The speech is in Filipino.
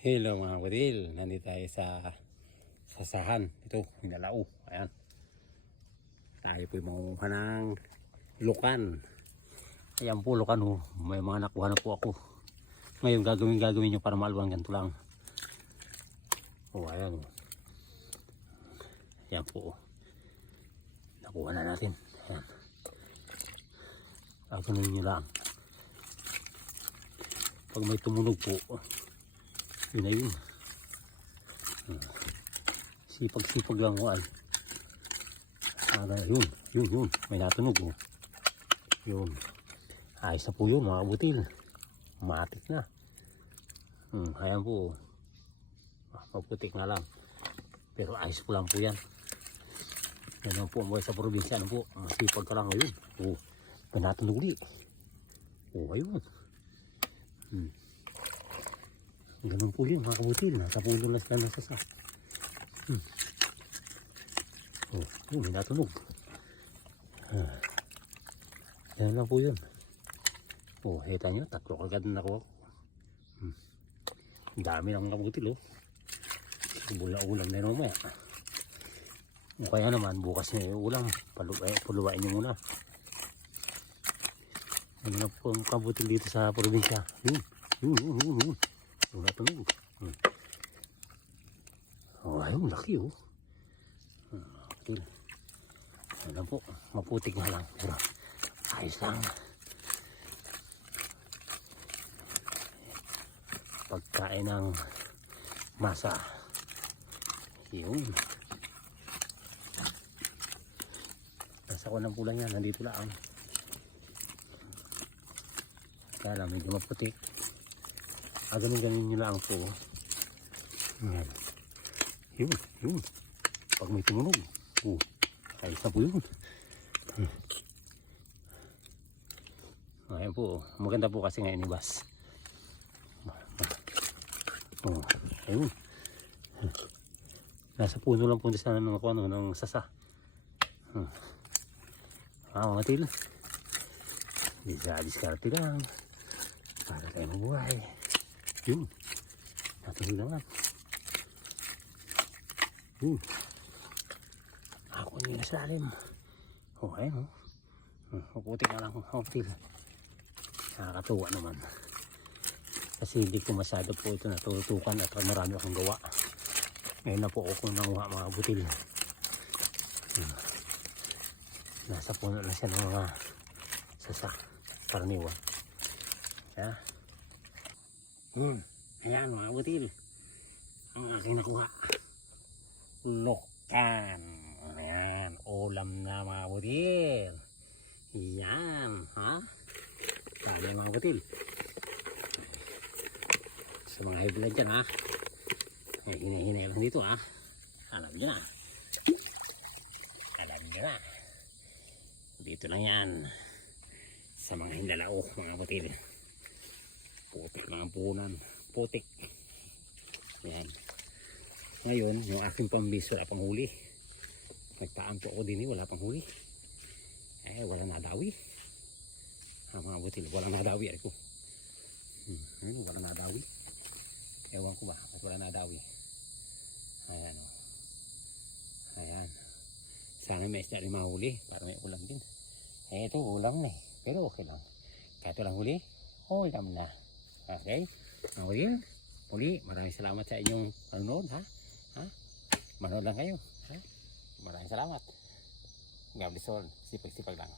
Hello mga budil, nandito tayo sa sasahan. Ito, Minalao. Ayan. Tayo po mangunguha ng lukan. Ayan po lukan oh. May mga nakuha na po ako. Ngayon gagawin nyo para maluwang ganito lang. Oh, ayan oh. Ayan po. Nakuha na natin. Ayan. Gagawin nyo lang. Pag may tumunog po, yun na yun. Sipag lang ko ay. Yun. May natunog oh. Yun. Ayos na po yun mga butil. Matik na. Ayan po. Maputik na lang. Pero ayos po lang po yan. Yan po ang buhay sa probinsya. Ano po? Sipag ka lang ngayon. Oh, may natunog ulit. Oh, ayun. Ganun po yun mga kabutil. Nasa pulo na sila nasasa. Oh, may natunog. Yan lang po yun. Oh, hita nyo. 3 kagad na nakuha ko. Dami ng mga kabutil oh. Ulam na yun mamaya. O kaya naman bukas na yung ulam. Puluwain nyo muna. Ano na po ang kabutil dito sa probinsya. Yun. Yung natunog. Oh, ayun, laki oh. Ano po, maputik na lang. Pero ayos lang. Pagkain ng masa. Yun. Nasa ko ng pulang yan. Nandito lang. Kaya lang, medyo maputik. Ganun nyo lang po. Yun. Pag may tumunog. Ayos na po yun. Ayan po. Maganda po kasi ngayon ibas. Ayun. Nasa puno lang po sana ng sasa. Mga til. Diskarte lang. Para tayo mabuhay. Yun. Natuloy naman. Ako nila sa alim. Ayun. Maputik na lang. Nakakatuwa naman. Kasi hindi ko masyado po ito natutukan at marami akong gawa. Ngayon na po ako nanguha mga butil. Nasa puno na siya ng mga sasa. Karaniwan. Ayan mga butil. Ang aking nakuha. Lukan. Ayan. Ulam na mga butil. Yan. Kaya mga butil. Sa mga high blood dyan hinahinay lang dito Alam nyo na. Dito lang yan. Sa mga Minalao mga butil. Putik mga punan. Putik. Yan. Ngayon, yung aking pambis wala pang huli. Nagtaan po ako din wala pang huli. Wala nadawi. Mga butil, walang nadawi ako. Walang nadawi. Ewan ko ba, at wala nadawi. Ayan o. Ayan. Sana may isda rin mahuli para may ulam din. Ito ulam na pero okay lang. Kahit walang huli, ulam na. Okay? Muli, maraming salamat sa inyong panonood Manood lang kayo. Maraming salamat. God bless all. Sipag-sipag lang.